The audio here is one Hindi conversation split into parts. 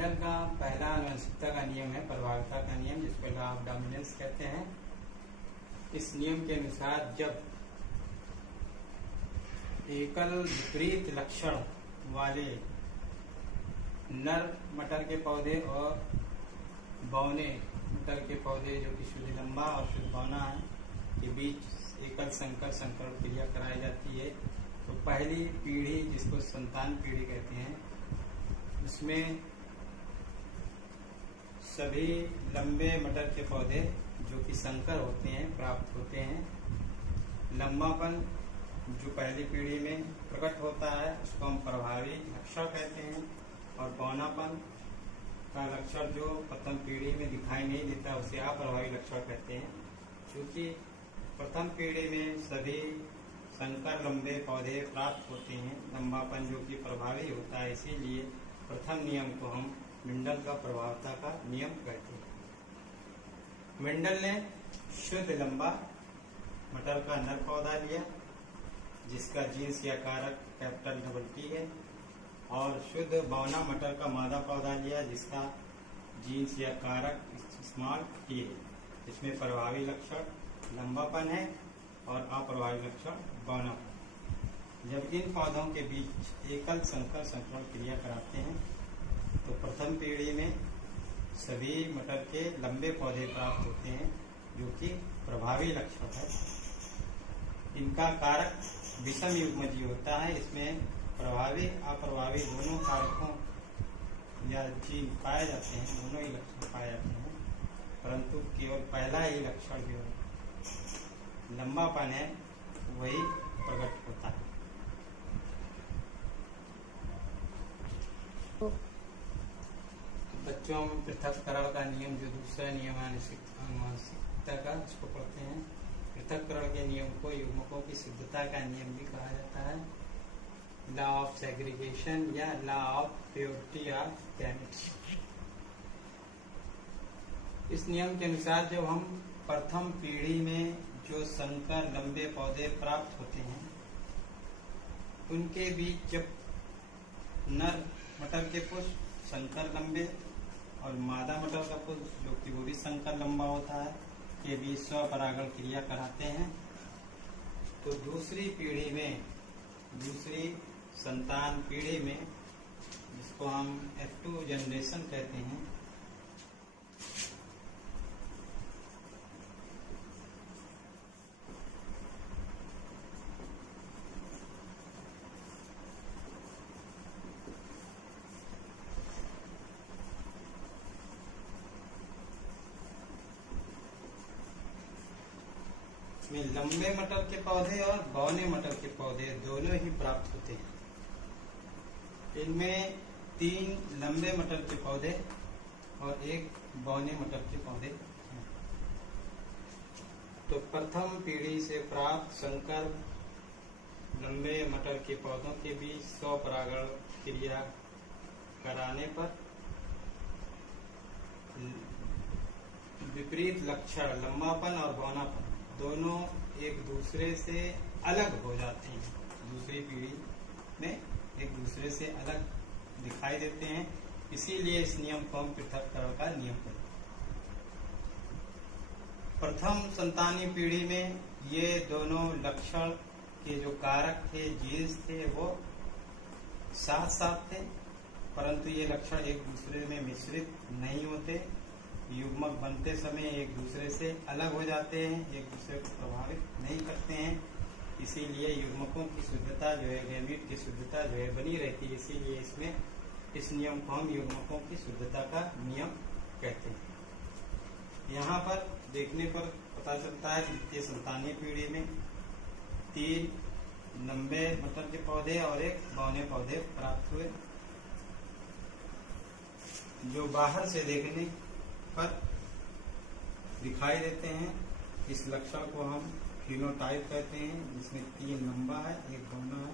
मेंडल का पहला आनुवंशिकता का नियम है प्रभाविता का नियम, जिसको लॉ ऑफ डोमिनेंस कहते हैं। इस नियम के अनुसार जब एकल विपरीत लक्षण वाले नर मटर के पौधे और बौने मटर के पौधे जो कि शुद्ध लंबा और शुद्ध बौना है के बीच एकल संकर संकरण क्रिया कराई जाती है, तो पहली पीढ़ी जिसको संतान पीढ़ी कहते हैं, उसमें सभी लंबे मटर के पौधे जो कि संकर होते हैं प्राप्त होते हैं। लंबापन जो पहली पीढ़ी में प्रकट होता है उसको हम प्रभावी लक्षण कहते हैं, और बौनापन का लक्षण जो प्रथम पीढ़ी में दिखाई नहीं देता उसे अप्रभावी लक्षण कहते हैं। क्योंकि प्रथम पीढ़ी में सभी संकर लंबे पौधे प्राप्त होते हैं, लंबापन जो कि प्रभावी होता है, इसीलिए प्रथम नियम को हम मेंडल का प्रभावता का नियम कहते हैं। मेंडल ने शुद्ध लंबा मटर का नर पौधा लिया जिसका जीन्स या कारक कैपिटल डबल टी है, और शुद्ध बौना मटर का मादा पौधा लिया जिसका जीन्स या कारक स्मॉल टी है। इसमें प्रभावी लक्षण लंबापन है और अप्रभावी लक्षण बौनापन। जब इन पौधों के बीच एकल संकर संकरण क्रिया कराते हैं तो प्रथम पीढ़ी में सभी मटर के लंबे पौधे प्राप्त होते हैं जो कि प्रभावी लक्षण है। इनका कारक विषम युग्मजीय होता है, इसमें प्रभावी अप्रभावी दोनों कारकों या जीन पाए जाते हैं, दोनों ही लक्षण पाए जाते हैं, परंतु केवल पहला ही लक्षण जो लंबापन है वही प्रकट होता है। बच्चों में पृथक्करण का नियम जो दूसरा नियम आनुवंशिकता का, उसको पढ़ते हैं। पृथक्करण के नियम को युग्मकों की शुद्धता का नियम भी कहा जाता है, लॉ ऑफ सेग्रीगेशन या law of purity of gametes. इस नियम के अनुसार जब हम प्रथम पीढ़ी में जो संकर लंबे पौधे प्राप्त होते हैं उनके बीच जब नर मटर के पुष्प संकर लंबे और मादा मटर का पुष्प जो कि वो भी संकर लंबा होता है के बीच स्वपरागण क्रिया कराते हैं, तो दूसरी पीढ़ी में, दूसरी संतान पीढ़ी में, जिसको हम F2 जनरेशन कहते हैं, में लंबे मटर के पौधे और बौने मटर के पौधे दोनों ही प्राप्त होते हैं। इनमें 3 लंबे मटर के पौधे और 1 बौने मटर के पौधे हैं। तो प्रथम पीढ़ी से प्राप्त संकर लंबे मटर के पौधों के बीच स्वपरागण क्रिया कराने पर विपरीत लक्षण लंबापन और बौनापन दोनों एक दूसरे से अलग हो जाते हैं। दूसरी पीढ़ी में एक दूसरे से अलग दिखाई देते हैं, इसीलिए इस नियम को हम पृथक्करण का नियम कहते हैं। प्रथम संतानी पीढ़ी में ये दोनों लक्षण के जो कारक थे, जीन्स थे, वो साथ साथ थे, परंतु ये लक्षण एक दूसरे में मिश्रित नहीं होते। युग्मक बनते समय एक दूसरे से अलग हो जाते हैं, एक दूसरे को प्रभावित नहीं करते हैं, इसीलिए युग्मकों की शुद्धता जो है, गैमीट की शुद्धता जो है बनी रहती है। इसीलिए इसमें इस नियम को हम युग्मकों की शुद्धता का नियम कहते हैं। यहाँ पर देखने पर पता चलता है द्वितीय संतानीय पीढ़ी में 3 लंबे मटर के पौधे और 1 बौने पौधे प्राप्त हुए, जो बाहर से देखने पर दिखाई देते हैं। इस लक्षण को हम फिनोटाइप कहते हैं, जिसमें 3 लंबा है 1 बौना है।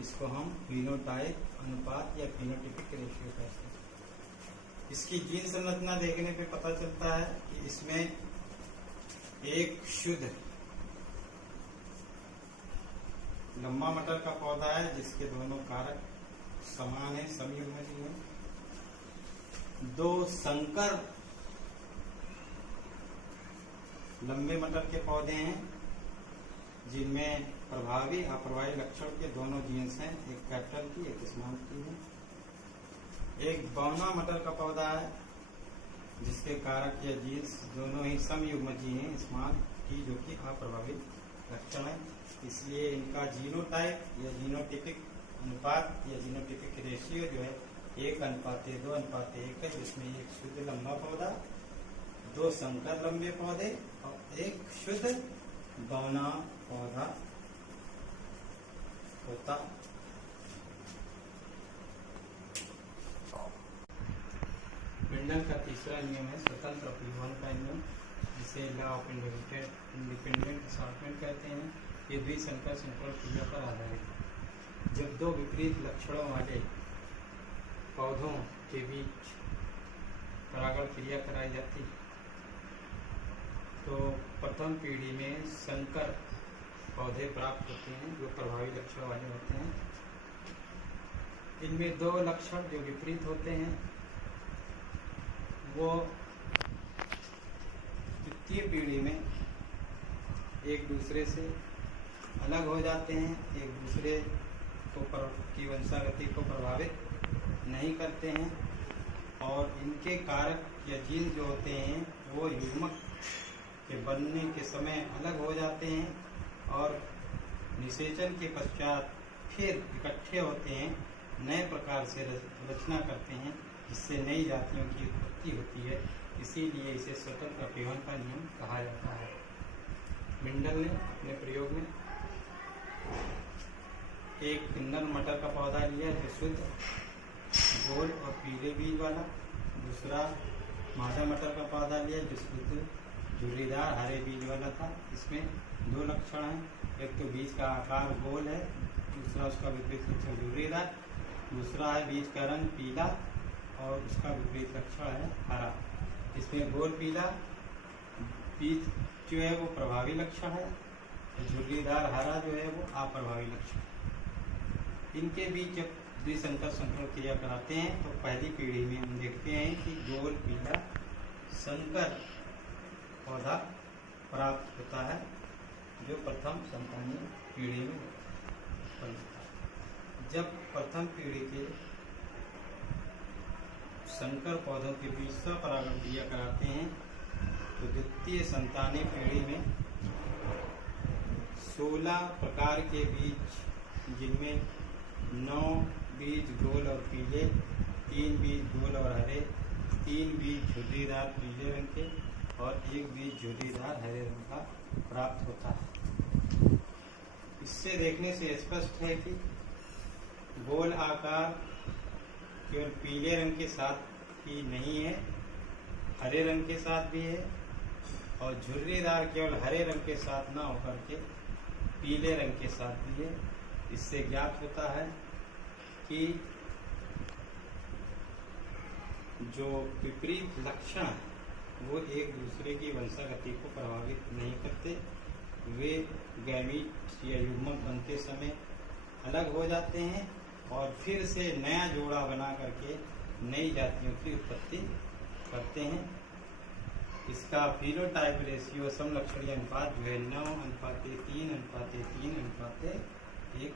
इसको हम फिनोटाइप अनुपात या फिनोटिपिक रेशियो कहते हैं। इसकी जीन संरचना देखने पे पता चलता है कि इसमें एक शुद्ध लंबा मटर का पौधा है जिसके दोनों कारक समान है, समयुग्मजीय है, दो संकर लंबे मटर के पौधे हैं जिनमें प्रभावी अप्रभावी लक्षण के दोनों जीन्स हैं, एक कैपिटल की एक स्मॉल की है। एक बौना मटर का पौधा है जिसके कारक या जीन्स दोनों ही समयुग्मजी हैं, स्मॉल की, जो कि अप्रभावी लक्षण है। इसलिए इनका जीनोटाइप या जीनोटिपिक अनुपात या जीनोटिपिक रेशियो जो है 1:2:1 है, जिसमें एक शुद्ध लंबा पौधा, दो संकर लंबे पौधे और एक शुद्ध बौना पौधा होता। मेंडल का तीसरा नियम है स्वतंत्र अपरिवहन का नियम, जिसे लॉ ऑफ इंडिपेंडेंट असॉर्टमेंट कहते हैं। ये द्विसंकर संकरण क्रिया पर आधारित है। जब दो विपरीत लक्षणों वाले पौधों के बीच परागण क्रिया कराई जाती तो प्रथम पीढ़ी में संकर पौधे प्राप्त होते हैं जो प्रभावी लक्षण वाले होते हैं। इनमें दो लक्षण जो विपरीत होते हैं वो द्वितीय पीढ़ी में एक दूसरे से अलग हो जाते हैं, एक दूसरे की वंशागति को प्रभावित नहीं करते हैं और इनके कारक या जीन जो होते हैं वो युग्मक के बनने के समय अलग हो जाते हैं और निषेचन के पश्चात फिर इकट्ठे होते हैं, नए प्रकार से रचना करते हैं, जिससे नई जातियों की उत्पत्ति होती है। इसीलिए इसे स्वतंत्र अपरिवहन का नियम कहा जाता है। मेंडल ने अपने प्रयोग में एक नर मटर का पौधा लिया जो शुद्ध गोल और पीले बीज वाला, दूसरा मादा मटर का पौधा लिया जो शुद्ध झुर्रीदार हरे बीज वाला था। इसमें दो लक्षण हैं, एक तो बीज का आकार गोल है, दूसरा उसका विपरीत लक्षण झुर्रीदार, दूसरा है बीज का रंग पीला और उसका विपरीत लक्षण है हरा। इसमें गोल पीला बीज जो है वो प्रभावी लक्षण है, झुर्रीदार हरा जो है वो अप्रभावी लक्षण। इनके बीच जब द्विसंकर संकरण क्रिया कराते हैं तो पहली पीढ़ी में हम देखते हैं कि गोल पीला संकर पौधा प्राप्त होता है जो प्रथम संतानीय पीढ़ी में बनता है। जब प्रथम पीढ़ी के संकर पौधों के बीच स्वपरागण क्रिया कराते हैं तो द्वितीय संतानीय पीढ़ी में 16 प्रकार के बीज, जिनमें 9 बीज गोल और पीले, 3 बीज गोल और हरे, 3 बीज झुर्रीदार पीले रंग के और 1 बीज झुर्रीदार हरे रंग का प्राप्त होता है। इससे देखने से स्पष्ट है कि गोल आकार केवल पीले रंग के साथ ही नहीं है, हरे रंग के साथ भी है और झुर्रीदार केवल हरे रंग के साथ ना होकर के पीले रंग के साथ भी है। इससे ज्ञात होता है कि जो विपरीत लक्षण वो एक दूसरे की वंशागति को प्रभावित नहीं करते, वे गैमीट या युग्मक बनते समय अलग हो जाते हैं और फिर से नया जोड़ा बना करके नई जातियों की उत्पत्ति करते हैं। इसका फिनोटाइप रेशियो समलक्षणीय अनुपात जो है 9:3:3:3:1